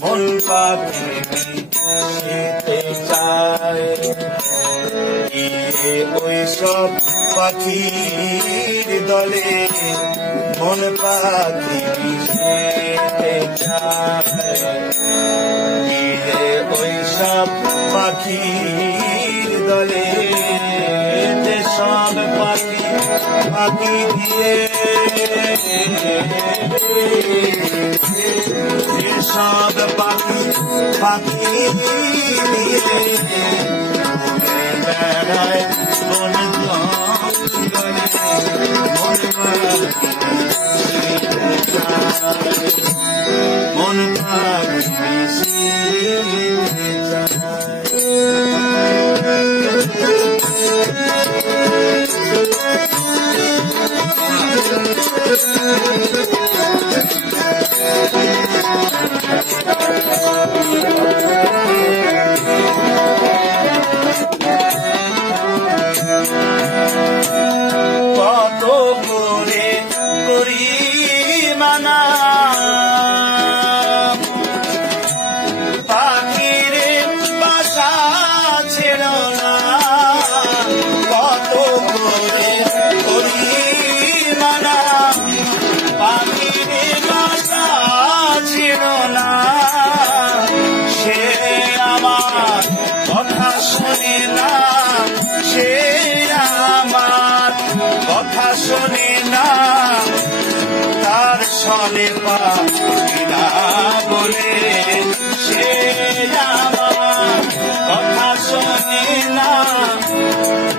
মন সব পাখির দলে মন পাখি ওই সব পাখির দলে সব পাখি পাখি দিয়ে সব পাখি পাখি বেড়ায় বন মন পাখি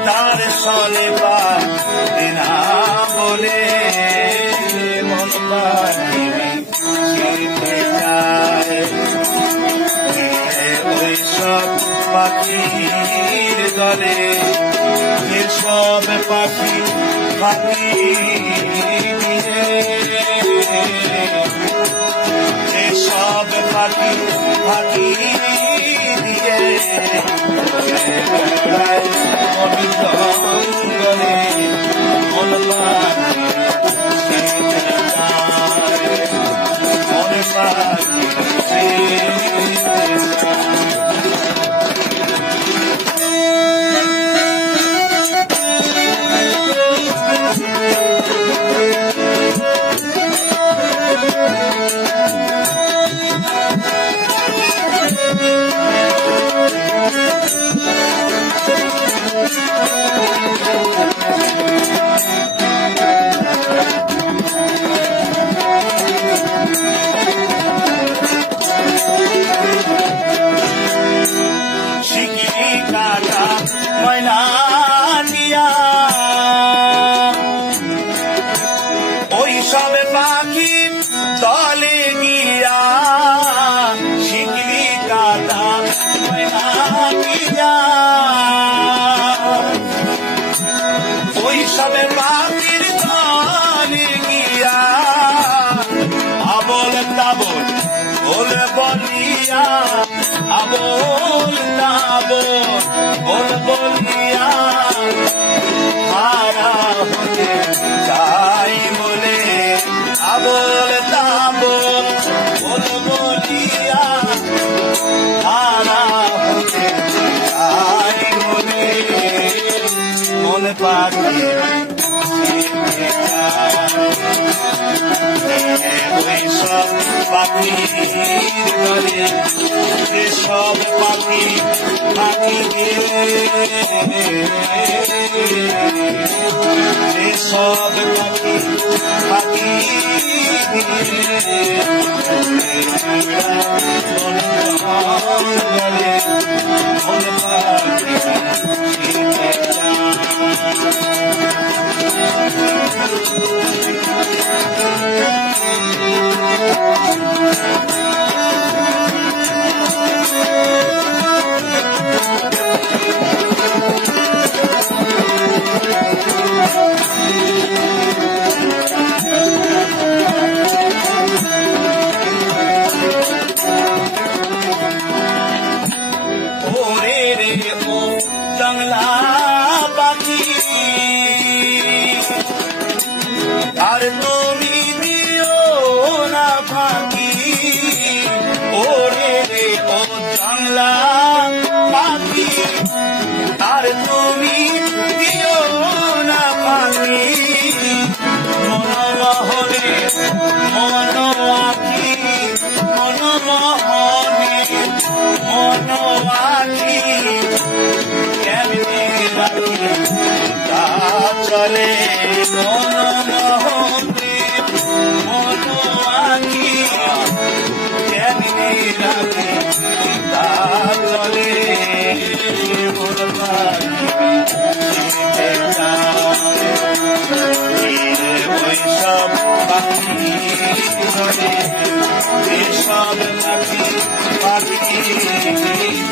তার সনে পাখিরা বলে মন সব পাখির দলে সব পাখি পাখি সব পাখি তাবল ওল বলিয়া আবল তাবল ওল বলিয়া হারা হতে তাই বলে আবল সব পাখি পাখি মন মন চলে মনোমোহনে মন আখি কেমনে রাখি তা চলে মোর পাখি পাখি এসব পাখি পাখি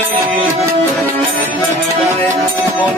মন জঙ্গলে মন